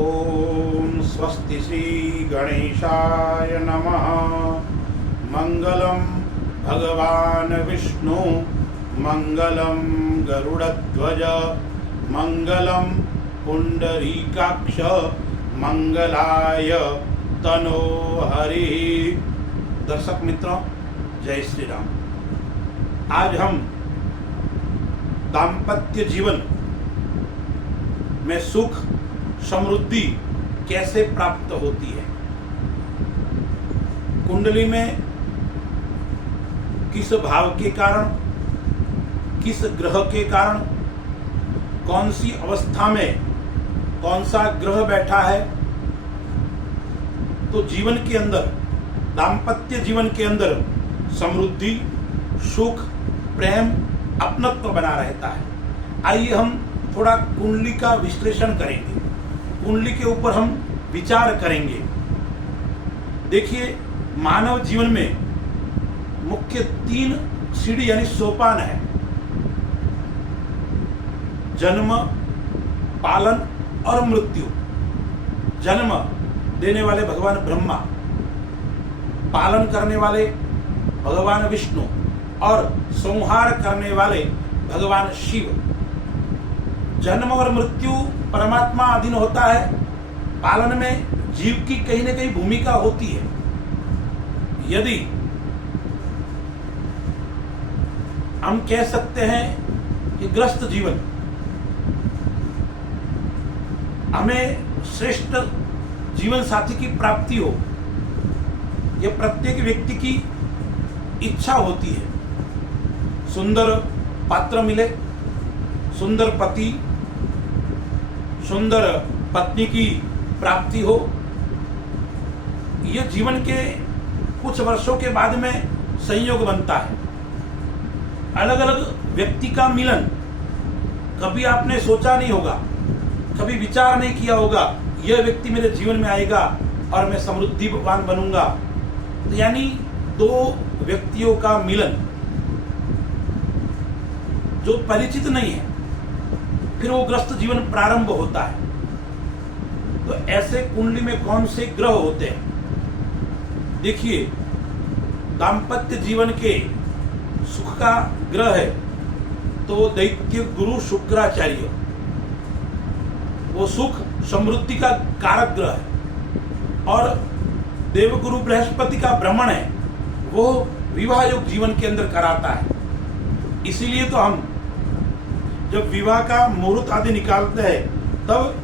ओम स्वस्ति श्री गणेशाय नमः। मंगलम भगवान विष्णु, मंगलम गरुड़ध्वज, मंगलम पुंडरीकाक्ष, मंगलाय तनो हरि। दर्शक मित्रों, जय श्री राम। आज हम दाम्पत्य जीवन में सुख समृद्धि कैसे प्राप्त होती है, कुंडली में किस भाव के कारण, किस ग्रह के कारण, कौन सी अवस्था में कौन सा ग्रह बैठा है, तो जीवन के अंदर, दाम्पत्य जीवन के अंदर समृद्धि, सुख, प्रेम, अपनत्व बना रहता है। आइए हम थोड़ा कुंडली का विश्लेषण करेंगे, कुंडली के ऊपर हम विचार करेंगे। देखिए, मानव जीवन में मुख्य 3 सीढ़ी यानी सोपान है। जन्म, पालन और मृत्यु। जन्म देने वाले भगवान ब्रह्मा, पालन करने वाले भगवान विष्णु और संहार करने वाले भगवान शिव। जन्म और मृत्यु परमात्मा अधीन होता है। पालन में जीव की कहीं न कहीं भूमिका होती है। यदि हम कह सकते हैं कि ग्रस्त जीवन, हमें श्रेष्ठ जीवन साथी की प्राप्ति हो, यह प्रत्येक व्यक्ति की इच्छा होती है। सुंदर पात्र मिले, सुंदर पति, सुंदर पत्नी की प्राप्ति हो। यह जीवन के कुछ वर्षों के बाद में संयोग बनता है। अलग अलग व्यक्ति का मिलन कभी आपने सोचा नहीं होगा, कभी विचार नहीं किया होगा, यह व्यक्ति मेरे जीवन में आएगा और मैं समृद्धिवान बनूंगा। तो यानी 2 व्यक्तियों का मिलन जो परिचित नहीं है, फिर वो ग्रस्त जीवन प्रारंभ होता है। तो ऐसे कुंडली में कौन से ग्रह होते हैं? देखिए, दाम्पत्य जीवन के सुख का ग्रह है तो दैत्य गुरु शुक्राचार्य, वो सुख समृद्धि का कारक ग्रह है। और देवगुरु बृहस्पति का भ्रमण है, वो विवाह योग जीवन के अंदर कराता है। इसीलिए तो हम जब विवाह का मुहूर्त आदि निकालते हैं तब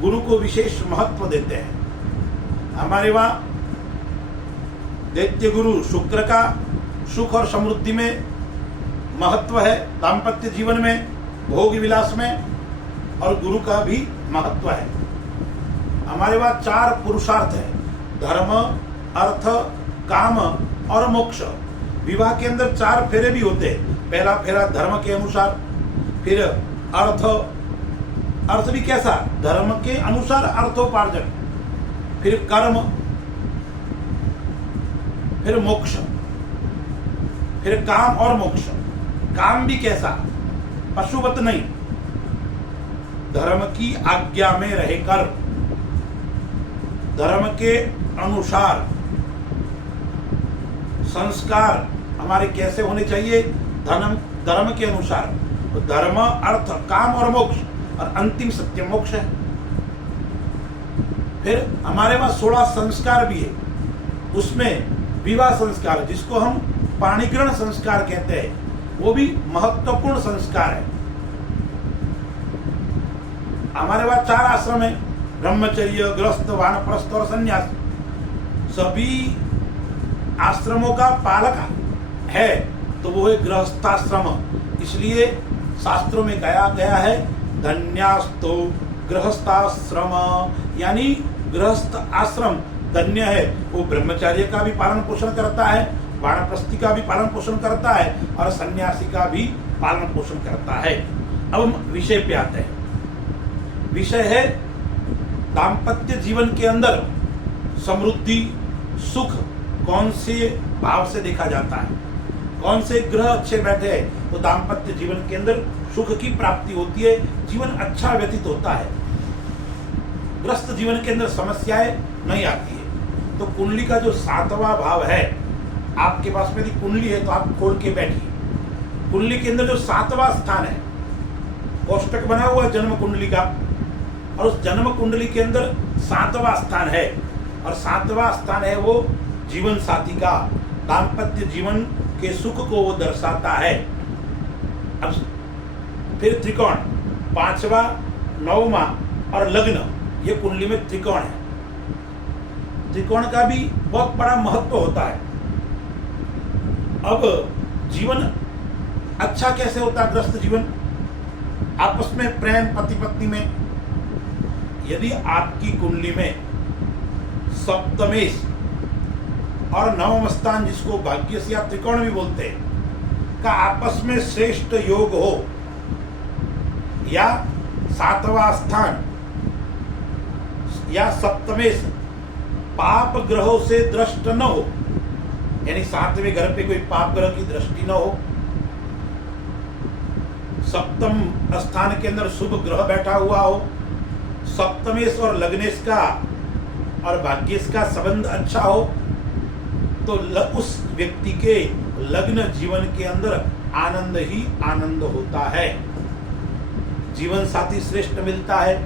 गुरु को विशेष महत्व देते हैं। हमारे वहाँ दैत्य गुरु शुक्र का सुख और समृद्धि में महत्व है, दाम्पत्य जीवन में, भोग विलास में, और गुरु का भी महत्व है। हमारे वहाँ 4 पुरुषार्थ है, धर्म, अर्थ, काम और मोक्ष। विवाह के अंदर 4 फेरे भी होते हैं। पहला फेरा धर्म के अनुसार, फिर अर्थ भी कैसा, धर्म के अनुसार अर्थोपार्जन, फिर कर्म, फिर मोक्ष, फिर काम और मोक्ष। काम भी कैसा, पशुवत नहीं, धर्म की आज्ञा में रहकर, धर्म के अनुसार। संस्कार हमारे कैसे होने चाहिए, धर्म के अनुसार। तो धर्म, अर्थ, काम और मोक्ष, और अंतिम सत्य मोक्ष है। फिर हमारे पास 16 संस्कार भी है। उसमें विवाह संस्कार, जिसको हम पाणिग्रहण संस्कार कहते हैं, वो भी महत्वपूर्ण संस्कार है। हमारे पास 4 आश्रम है, ब्रह्मचर्य, गृहस्थ, वानप्रस्थ और संन्यास। सभी आश्रमों का पालक है तो वो है गृहस्थाश्रम। इसलिए शास्त्रों में कहा गया है, धन्यास्तो गृहस्थाश्रम, यानी गृहस्थ आश्रम धन्य है। वो ब्रह्मचर्य का भी पालन पोषण करता है, वानप्रस्थी का भी पालन पोषण करता है, और सन्यासी का भी पालन पोषण करता है। अब हम विषय पे आते हैं। विषय है दाम्पत्य जीवन के अंदर समृद्धि, सुख कौन से भाव से देखा जाता है, कौन से ग्रह अच्छे बैठे हैं तो दाम्पत्य जीवन के अंदर सुख की प्राप्ति होती है, जीवन अच्छा व्यतीत होता है। ग्रस्त जीवन के अंदर समस्याएं नहीं आती है। तो कुंडली का जो 7वां भाव है, आपके पास में यदि कुंडली है तो आप खोल के बैठिए। कुंडली के अंदर जो 7वां स्थान है, कोष्टक बना हुआ जन्म कुंडली का, और उस जन्म कुंडली के अंदर 7वां स्थान है, और 7वां स्थान है वो जीवन साथी का, दाम्पत्य जीवन के सुख को वो दर्शाता है। अब फिर त्रिकोण 5वां, 9वां और लग्न, ये कुंडली में त्रिकोण है। त्रिकोण का भी बहुत बड़ा महत्व होता है। अब जीवन अच्छा कैसे होता है? ग्रस्त जीवन, आपस में प्रेम, पति पत्नी में, यदि आपकी कुंडली में सप्तमेश और नवम स्थान, जिसको भाग्यश या त्रिकोण भी बोलते हैं, का आपस में श्रेष्ठ योग हो, या 7वां स्थान या सप्तमेश पाप ग्रहों से दृष्ट न हो, यानी 7वें घर पे कोई पाप ग्रह की दृष्टि न हो, सप्तम स्थान के अंदर शुभ ग्रह बैठा हुआ हो, सप्तमेश और लग्नेश का और भाग्येश का संबंध अच्छा हो, तो उस व्यक्ति के लग्न जीवन के अंदर आनंद ही आनंद होता है। जीवन साथी श्रेष्ठ मिलता है,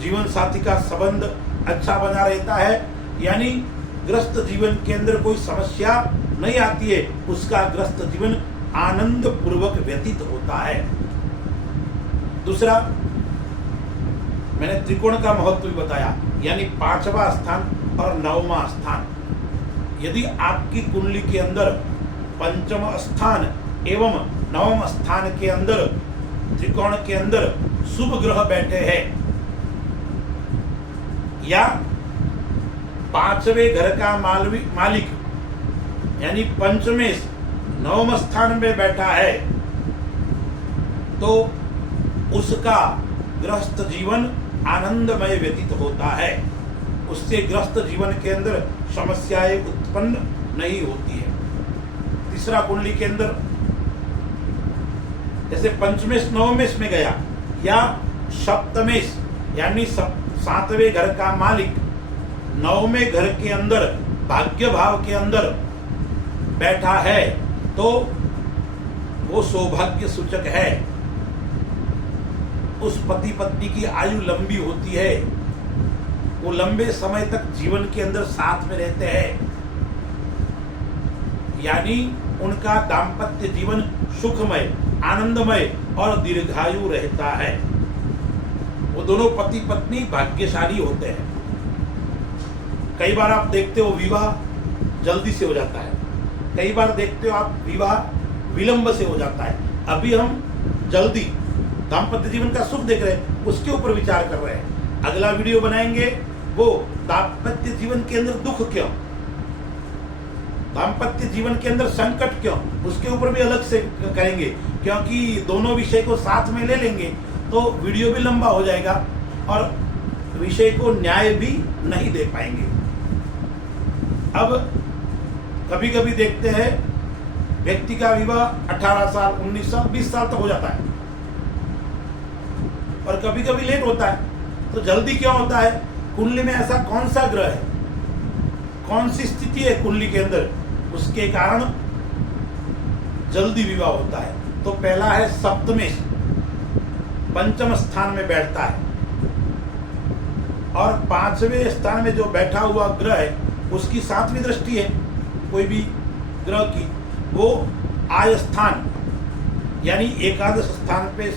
जीवन साथी का संबंध अच्छा बना रहता है, यानी ग्रस्त जीवन के अंदर कोई समस्या नहीं आती है, उसका ग्रस्त जीवन आनंद पूर्वक व्यतीत होता है। दूसरा, मैंने त्रिकोण का महत्व भी बताया, यानी 5वां स्थान और 9वां स्थान। यदि आपकी कुंडली के अंदर 5वां स्थान एवं 9वां स्थान के अंदर त्रिकोण के अंदर शुभ ग्रह बैठे हैं, या 5वें घर का मालिक यानी पंचमेश 9वें स्थान में बैठा है, तो उसका ग्रस्त जीवन आनंदमय व्यतीत होता है। उससे ग्रस्त जीवन के अंदर समस्याएं उत्पन्न नहीं होती है। तीसरा, कुंडली के अंदर जैसे पंचमेश नवमेश में गया, या सप्तमेश यानी 7वें घर का मालिक 9वें घर के अंदर भाग्य भाव के अंदर बैठा है, तो वो सौभाग्य सूचक है। उस पति पत्नी की आयु लंबी होती है, वो लंबे समय तक जीवन के अंदर साथ में रहते हैं, यानी उनका दाम्पत्य जीवन सुखमय, आनंदमय और दीर्घायु रहता है। वो दोनों पति पत्नी भाग्यशाली होते हैं। कई बार आप देखते हो विवाह जल्दी से हो जाता है, कई बार देखते हो आप विवाह विलंब से हो जाता है। अभी हम जल्दी दाम्पत्य जीवन का सुख देख रहे हैं, उसके ऊपर विचार कर रहे हैं। अगला वीडियो बनाएंगे वो दाम्पत्य जीवन के अंदर दुख क्यों, दाम्पत्य जीवन के अंदर संकट क्यों, उसके ऊपर भी अलग से करेंगे, क्योंकि दोनों विषय को साथ में ले लेंगे तो वीडियो भी लंबा हो जाएगा और विषय को न्याय भी नहीं दे पाएंगे। अब कभी कभी देखते हैं व्यक्ति का विवाह 18 साल, 19 साल, 20 साल तक हो जाता है, और कभी कभी लेट होता है। तो जल्दी क्यों होता है? कुंडली में ऐसा कौन सा ग्रह है, कौन सी स्थिति है कुंडली के अंदर, उसके कारण जल्दी विवाह होता है। तो पहला है सप्तमेश, पंचम स्थान में बैठता है, और 5वें स्थान में जो बैठा हुआ ग्रह है उसकी 7वीं दृष्टि है कोई भी ग्रह की, वो आय स्थान यानी एकादश स्थान पे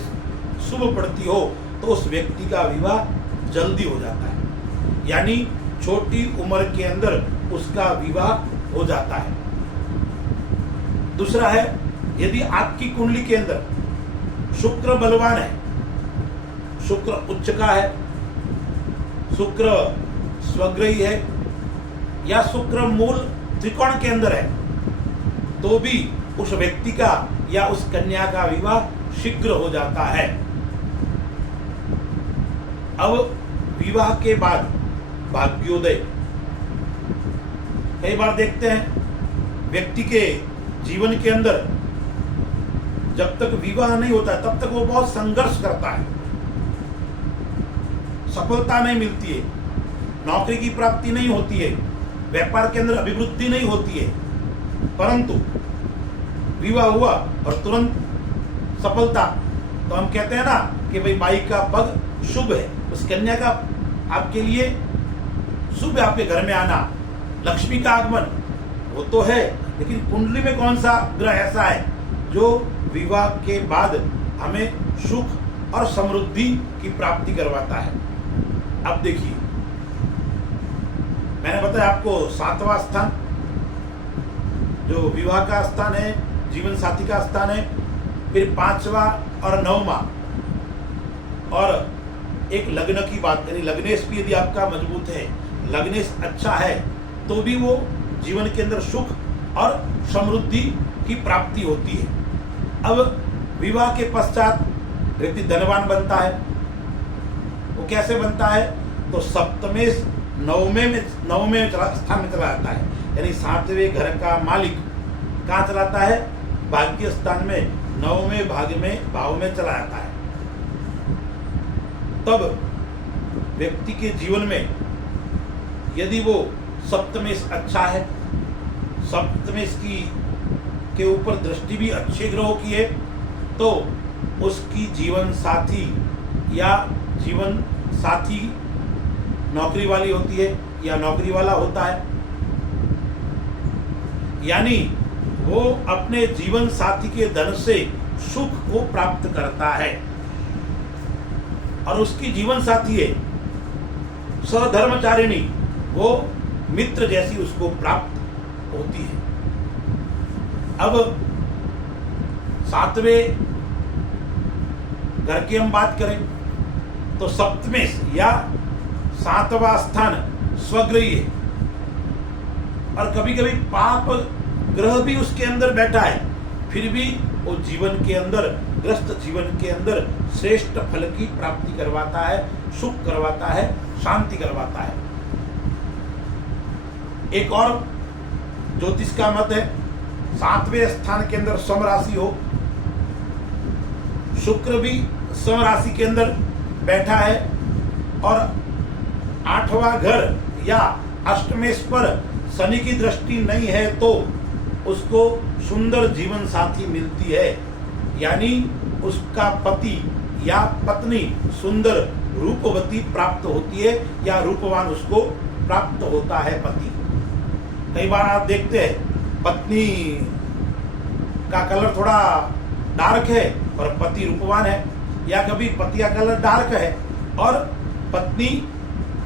शुभ पड़ती हो, तो उस व्यक्ति का विवाह जल्दी हो जाता है, यानी छोटी उम्र के अंदर उसका विवाह हो जाता है। दूसरा है, यदि आपकी कुंडली के अंदर शुक्र बलवान है, शुक्र उच्च का है, शुक्र स्वग्रही है, या शुक्र मूल त्रिकोण के अंदर है, तो भी उस व्यक्ति का या उस कन्या का विवाह शीघ्र हो जाता है। अब विवाह के बाद भाग्योदय, कई बार देखते हैं व्यक्ति के जीवन के अंदर जब तक विवाह नहीं होता है तब तक वो बहुत संघर्ष करता है, सफलता नहीं मिलती है, नौकरी की प्राप्ति नहीं होती है, व्यापार के अंदर अभिवृद्धि नहीं होती है, परंतु विवाह हुआ और तुरंत सफलता, तो हम कहते हैं ना कि भाई बाई का पग शुभ है, उस कन्या का आपके लिए शुभ है, आपके घर में आना, लक्ष्मी का आगमन वो तो है, लेकिन कुंडली में कौन सा ग्रह ऐसा है जो विवाह के बाद हमें सुख और समृद्धि की प्राप्ति करवाता है। अब देखिए, मैंने बताया आपको 7वां स्थान जो विवाह का स्थान है, जीवन साथी का स्थान है, फिर 5वां और 9वां, और एक लग्न की बात, यानी लग्नेश भी यदि आपका मजबूत है, लग्नेश अच्छा है, तो भी वो जीवन के अंदर सुख और समृद्धि की प्राप्ति होती है। अब विवाह के पश्चात व्यक्ति धनवान बनता है, वो कैसे बनता है? तो सप्तमेश नवमे स्थान में चला जाता है, यानी 7वें घर का मालिक कहाँ चलाता है? भाग्य स्थान में, 9वें भाव में चला जाता है। तब व्यक्ति के जीवन में यदि वो सप्तमेश अच्छा है, सप्तमेश के ऊपर दृष्टि भी अच्छे ग्रहों की है, तो उसकी जीवन साथी या जीवन साथी नौकरी वाली होती है या नौकरी वाला होता है, यानी वो अपने जीवन साथी के धन से सुख को प्राप्त करता है, और उसकी जीवन साथी है सधर्मचारिणी, वो मित्र जैसी उसको प्राप्त होती है। अब 7वें घर की हम बात करें तो सप्तमेश या 7वां स्थान स्वगृही है, और कभी कभी पाप ग्रह भी उसके अंदर बैठा है, फिर भी वो जीवन के अंदर, ग्रस्त जीवन के अंदर श्रेष्ठ फल की प्राप्ति करवाता है, सुख करवाता है, शांति करवाता है। एक और ज्योतिष का मत है, 7वें स्थान के अंदर सम राशि हो, शुक्र भी सम राशि के अंदर बैठा है, और 8वां घर या अष्टमेश पर शनि की दृष्टि नहीं है, तो उसको सुंदर जीवन साथी मिलती है, यानी उसका पति या पत्नी सुंदर रूपवती प्राप्त होती है, या रूपवान उसको प्राप्त होता है पति। कई बार आप देखते हैं पत्नी का कलर थोड़ा डार्क है और पति रूपवान है, या कभी पति का कलर डार्क है और पत्नी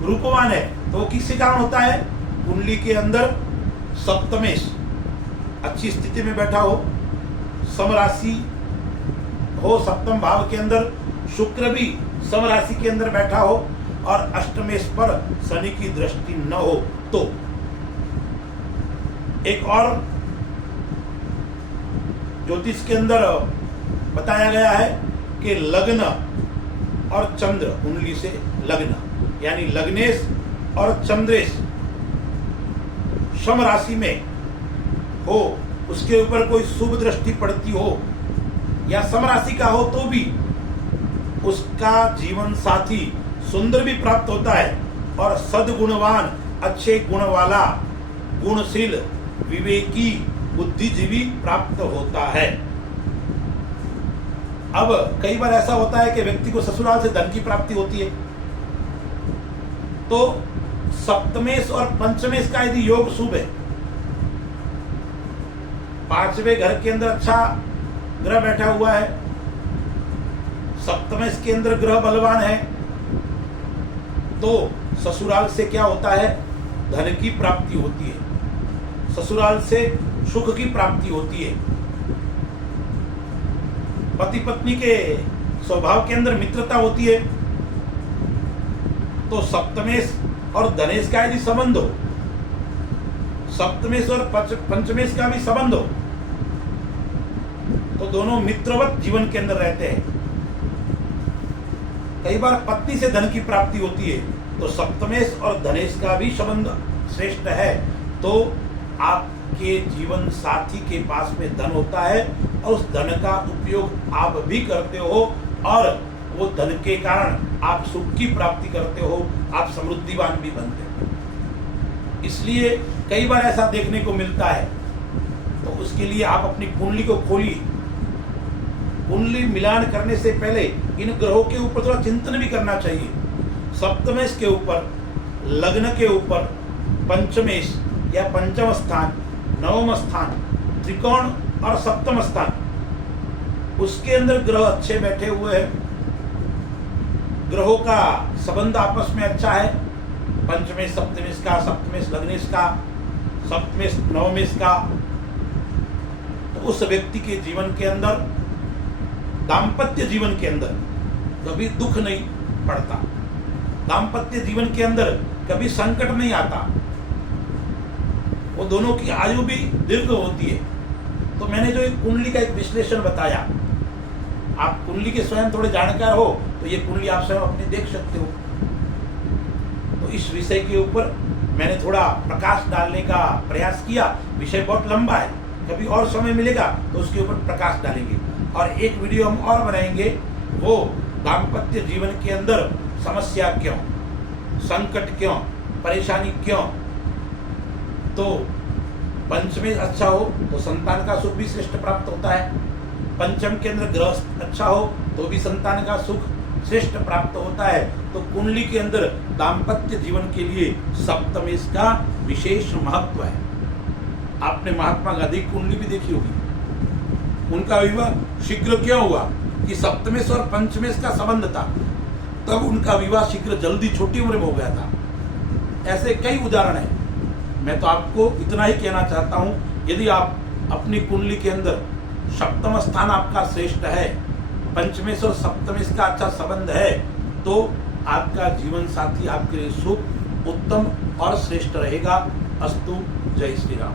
रूपवान है, तो वो किसके कारण होता है? कुंडली के अंदर सप्तमेश अच्छी स्थिति में बैठा हो, सम राशि हो, सप्तम भाव के अंदर शुक्र भी सम राशि के अंदर बैठा हो, और अष्टमेश पर शनि की दृष्टि न हो। तो एक और ज्योतिष के अंदर बताया गया है कि लग्न और चंद्र, कुंडली से लग्न यानी लग्नेश और चंद्रेश सम राशि में हो, उसके ऊपर कोई शुभ दृष्टि पड़ती हो, या सम राशि का हो, तो भी उसका जीवन साथी सुंदर भी प्राप्त होता है, और सद्गुणवान, अच्छे गुण वाला, गुणशील, विवेकी, बुद्धिजीवी प्राप्त होता है। अब कई बार ऐसा होता है कि व्यक्ति को ससुराल से धन की प्राप्ति होती है, तो सप्तमेश और पंचमेश का यदि योग शुभ है, 5वें घर के अंदर अच्छा ग्रह बैठा हुआ है, सप्तमेश के अंदर ग्रह बलवान है, तो ससुराल से क्या होता है? धन की प्राप्ति होती है, ससुराल से सुख की प्राप्ति होती है। पति पत्नी के स्वभाव के अंदर मित्रता होती है, तो सप्तमेश और धनेश का यदि संबंध हो, सप्तमेश और पंचमेश का भी संबंध हो, तो दोनों मित्रवत जीवन के अंदर रहते हैं। कई बार पत्नी से धन की प्राप्ति होती है, तो सप्तमेश और धनेश का भी संबंध श्रेष्ठ है, तो आपके जीवन साथी के पास में धन होता है, और उस धन का उपयोग आप भी करते हो, और वो धन के कारण आप सुख की प्राप्ति करते हो, आप समृद्धिवान भी बनते हो। इसलिए कई बार ऐसा देखने को मिलता है, तो उसके लिए आप अपनी कुंडली को खोलिए। कुंडली मिलान करने से पहले इन ग्रहों के ऊपर थोड़ा चिंतन भी करना चाहिए। सप्तमेश के ऊपर, लग्न के ऊपर, पंचमेश या पंचम स्थान, नवम स्थान, त्रिकोण और सप्तम स्थान, उसके अंदर ग्रह अच्छे बैठे हुए हैं, ग्रहों का संबंध आपस में अच्छा है, पंचमेश सप्तमेश का, सप्तमेश लग्नेश का, सप्तमेश नवमेश का, तो उस व्यक्ति के जीवन के अंदर, दाम्पत्य जीवन के अंदर कभी दुख नहीं पड़ता, दाम्पत्य जीवन के अंदर कभी संकट नहीं आता, वो दोनों की आयु भी दीर्घ होती है। तो मैंने जो एक कुंडली का एक विश्लेषण बताया, आप कुंडली के स्वयं थोड़े जानकार हो तो ये कुंडली आप स्वयं अपनी देख सकते हो। तो इस विषय के ऊपर मैंने थोड़ा प्रकाश डालने का प्रयास किया। विषय बहुत लंबा है, कभी और समय मिलेगा तो उसके ऊपर प्रकाश डालेंगे और एक वीडियो हम और बनाएंगे, वो दाम्पत्य जीवन के अंदर समस्या क्यों, संकट क्यों, परेशानी क्यों। तो पंचमेश अच्छा हो तो संतान का सुख भी श्रेष्ठ प्राप्त होता है, पंचम के अंदर ग्रह अच्छा हो तो भी संतान का सुख श्रेष्ठ प्राप्त होता है। तो कुंडली के अंदर दाम्पत्य जीवन के लिए सप्तमेश का विशेष महत्व है। आपने महात्मा गांधी की कुंडली भी देखी होगी, उनका विवाह शीघ्र क्यों हुआ कि सप्तमेश और पंचमेश का संबंध था, तब उनका विवाह शीघ्र जल्दी छोटी उम्र में हो गया था। ऐसे कई उदाहरण हैं। मैं तो आपको इतना ही कहना चाहता हूं, यदि आप अपनी कुंडली के अंदर सप्तम स्थान आपका श्रेष्ठ है, पंचमेश और सप्तमेश का अच्छा संबंध है, तो आपका जीवन साथी आपके लिए शुभ, उत्तम और श्रेष्ठ रहेगा। अस्तु। जय श्री राम।